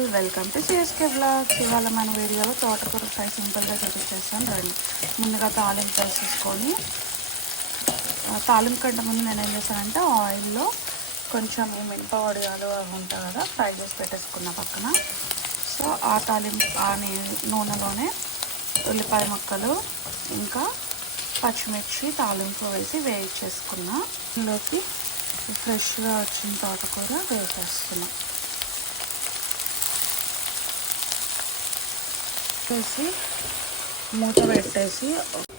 All, welcome to CSK blogs. ఇవాళ మన వీడియోలో తోటకూర ఫ్రై సింపుల్గా చూపించేస్తాను రండి. ముందుగా తాలింపు వేసేసుకొని, తాలింపు కంటే ముందు నేను ఏం చేశానంటే ఆయిల్లో కొంచెం ఈ మినప వడియాలు అవి ఉంటాయి కదా, ఫ్రై చేసి పెట్టేసుకున్న పక్కన. సో ఆ తాలింపు నూనెలోనే ఉల్లిపాయ ముక్కలు ఇంకా పచ్చిమిర్చి తాలింపు వేసి వేయించేసుకున్నా. ఇందులోకి ఫ్రెష్గా వచ్చిన తోటకూర వేసేస్తున్నాం. వేసి మూత పెట్టేసి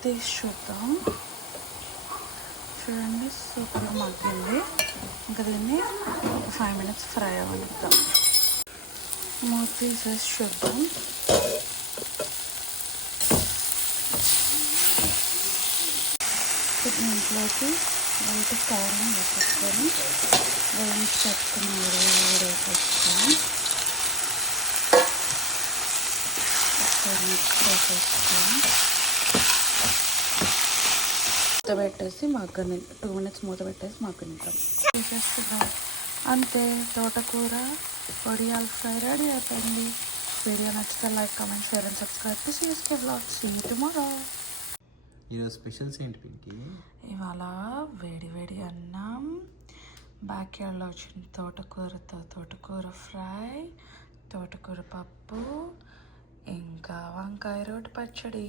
తీసి చూద్దాం. చూడండి, సూపర్గా మగ్గింది. ఇంకా దీన్ని ఒక 5 minutes ఫ్రై అవ్వనిద్దాం. మూత తీసేసి చూద్దాం. ఇంట్లోకి బయట కారం వేసేసుకొని వేయించి పెట్టుకుని వేసేసుకొని మూత పెట్టేసి మగ్గని 2 minutes మూత పెట్టేసి మగ్గనిద్దాం. తీసేసుకుందాం. అంతే, తోటకూర వడియాల ఫ్రై రెడీ అయిపోయింది. వీడియో నచ్చితే like, comment, share and subscribe to CSK blogs. See you tomorrow. ఈరోజు స్పెషల్స్ ఏంటి పింకీ? ఇవాళ వేడి వేడి అన్నం, బ్యాక్ యార్డ్లో వచ్చిన తోటకూరతో తోటకూర ఫ్రై, తోటకూర పప్పు, ఇంకా వంకాయ రోటి పచ్చడి.